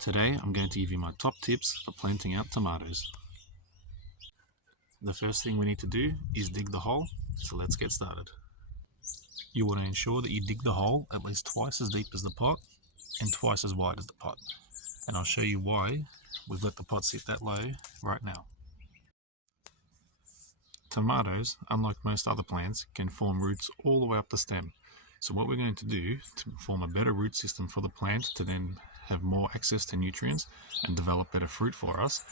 Today I'm going to give you my top tips for planting out tomatoes. The first thing we need to do is dig the hole, so let's get started. You want to ensure that you dig the hole at least twice as deep as the pot and twice as wide as the pot. And I'll show you why we've let the pot sit that low right now. Tomatoes, unlike most other plants, can form roots all the way up the stem. So what we're going to do to form a better root system for the plant to then have more access to nutrients and develop better fruit for us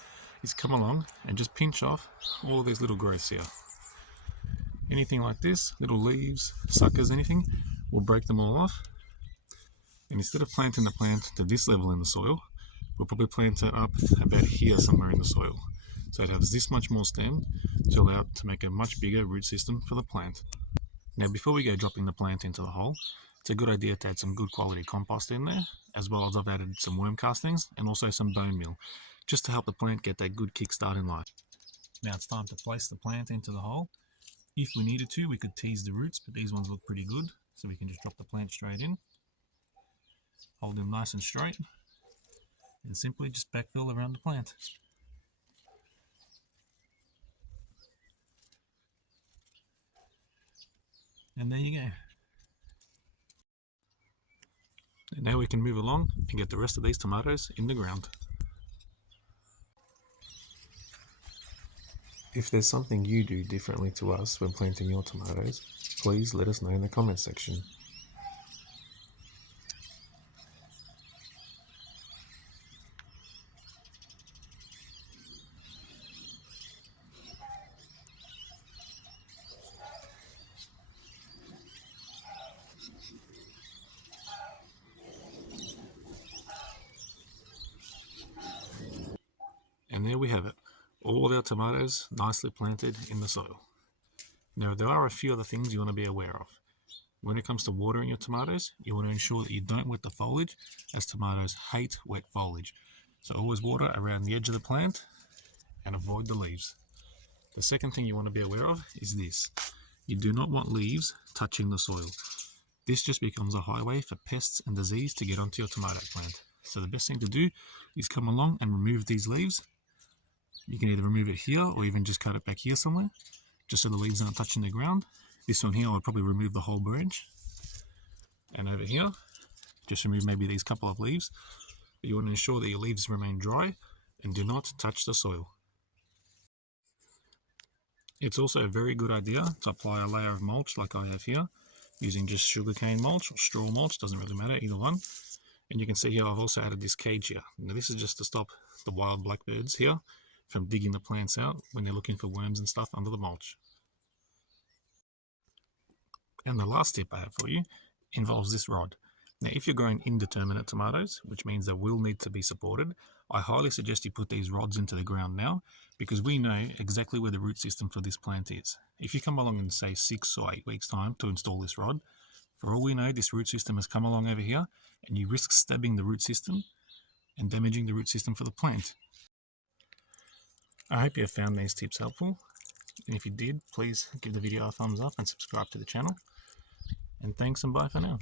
is come along and just pinch off all of these little growths here. Anything like this, little leaves, suckers, anything, we'll break them all off. And instead of planting the plant to this level in the soil, we'll probably plant it up about here somewhere in the soil. So it has this much more stem to allow it to make a much bigger root system for the plant. Now before we go dropping the plant into the hole, it's a good idea to add some good quality compost in there, as well as I've added some worm castings and also some bone meal, just to help the plant get that good kickstart in life. Now it's time to place the plant into the hole. If we needed to, we could tease the roots, but these ones look pretty good, so we can just drop the plant straight in. Hold them nice and straight, and simply just backfill around the plant. And there you go. And now we can move along and get the rest of these tomatoes in the ground. If there's something you do differently to us when planting your tomatoes, please let us know in the comments section. And there we have it, all of our tomatoes nicely planted in the soil. Now there are a few other things you want to be aware of. When it comes to watering your tomatoes, you want to ensure that you don't wet the foliage, as tomatoes hate wet foliage. So always water around the edge of the plant and avoid the leaves. The second thing you want to be aware of is this. You do not want leaves touching the soil. This just becomes a highway for pests and disease to get onto your tomato plant. So the best thing to do is come along and remove these leaves. You can either remove it here or even just cut it back here somewhere, just so the leaves aren't touching the ground. This one here, I'll probably remove the whole branch. And over here, just remove maybe these couple of leaves. But you want to ensure that your leaves remain dry and do not touch the soil. It's also a very good idea to apply a layer of mulch like I have here, using just sugarcane mulch or straw mulch, doesn't really matter, either one. And you can see here I've also added this cage here. Now this is just to stop the wild blackbirds here from digging the plants out when they're looking for worms and stuff under the mulch. And the last tip I have for you involves this rod. Now if you're growing indeterminate tomatoes, which means they will need to be supported, I highly suggest you put these rods into the ground now, because we know exactly where the root system for this plant is. If you come along in say 6 or 8 weeks time to install this rod, for all we know this root system has come along over here and you risk stabbing the root system and damaging the root system for the plant. I hope you have found these tips helpful, and if you did, please give the video a thumbs up and subscribe to the channel. And thanks and bye for now.